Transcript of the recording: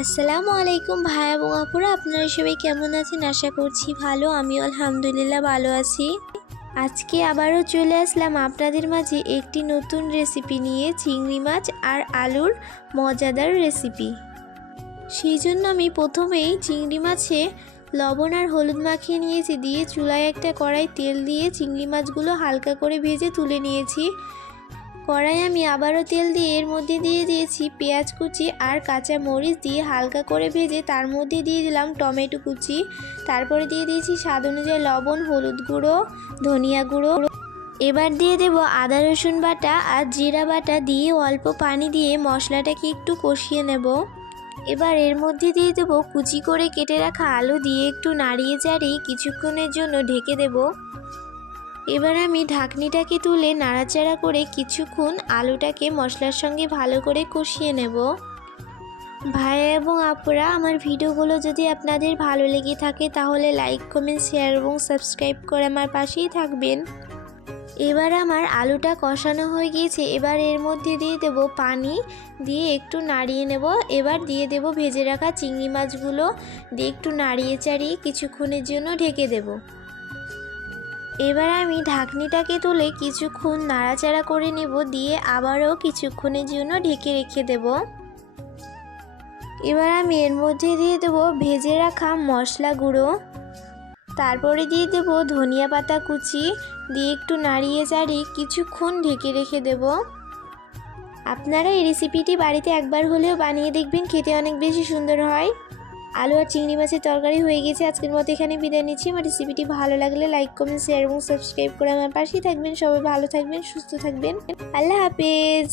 আসসালামু আলাইকুম ভাই এবং আপুরা, আপনারা সবাই কেমন আছেন? আশা করছি ভালো, আমিও আলহামদুলিল্লাহ ভালো আছি। আজকে আবারও চলে আসলাম আপনাদের মাঝে একটি নতুন রেসিপি নিয়ে, চিংড়ি মাছ আর আলুর মজাদার রেসিপি সেই জন্য আমি প্রথমেই চিংড়ি মাছে লবণ আর হলুদ মাখিয়ে নিয়েছি, দিয়ে চুলায় একটা কড়াই তেল দিয়ে চিংড়ি মাছগুলো হালকা করে ভেজে তুলে নিয়েছি। কড়াই আমি আবারও তেল দিয়ে এর মধ্যে দিয়ে দিয়েছি পেঁয়াজ কুচি আর কাঁচা মরিচ দিয়ে হালকা করে ভেজে তার মধ্যে দিয়ে দিলাম টমেটো কুচি। তারপরে দিয়ে দিয়েছি স্বাদ অনুযায়ী লবণ, হলুদ গুঁড়ো, ধনিয়া গুঁড়ো। এবার দিয়ে দেব আদা, রসুন বাটা আর জিরা বাটা দিয়ে অল্প পানি দিয়ে মশলাটাকে একটু কষিয়ে নেব। এবার এর মধ্যে দিয়ে দেব কুচি করে কেটে রাখা আলু দিয়ে একটু নাড়িয়ে চাড়িয়ে কিছুক্ষণের জন্য ঢেকে দেবো। এবার আমি ঢাকনিটাকে তুলে নাড়াচাড়া করে কিছুক্ষণ আলুটাকে মশলার সঙ্গে ভালো করে কষিয়ে নেব। ভাইয়া এবং আপুরা, আমার ভিডিওগুলো যদি আপনাদের ভালো লেগে থাকে, তাহলে লাইক, কমেন্ট, শেয়ার এবং সাবস্ক্রাইব করে আমার পাশেই থাকবেন। এবার আমার আলুটা কষানো হয়ে গিয়েছে, এবার এর মধ্যে দিয়ে দেব পানি, দিয়ে একটু নাড়িয়ে নেব। এবার দিয়ে দেব ভেজে রাখা চিংড়ি মাছগুলো, দিয়ে একটু নাড়িয়ে চাড়িয়ে কিছুক্ষণের জন্য ঢেকে দেবো। এবার আমি ঢাকনিটাকে তুলে কিছুক্ষণ নাড়াচাড়া করে নেব, দিয়ে আবারও কিছুক্ষণের জন্য ঢেকে রেখে দেব। এবার আমি এর মধ্যে দিয়ে দেব ভেজে রাখা মশলা গুঁড়ো। তারপরে দিয়ে দেব ধনিয়া পাতা কুচি, দিয়ে একটু নাড়িয়ে চাড়িয়ে কিছুক্ষণ ঢেকে রেখে দেব। আপনারা এই রেসিপিটি বাড়িতে একবার হলেও বানিয়ে দেখবেন, খেতে অনেক বেশি সুন্দর হয়। আলু আর চিংড়ি মাছের তরকারি হয়ে গেছে। আজকের মতো এখানে বিদায় নিচ্ছি। আমার রেসিপিটি ভালো লাগলে লাইক কমেন্ট শেয়ার এবং সাবস্ক্রাইব করে আমার পাশেই থাকবেন। সবাই ভালো থাকবেন, সুস্থ থাকবেন। আল্লাহ হাফেজ!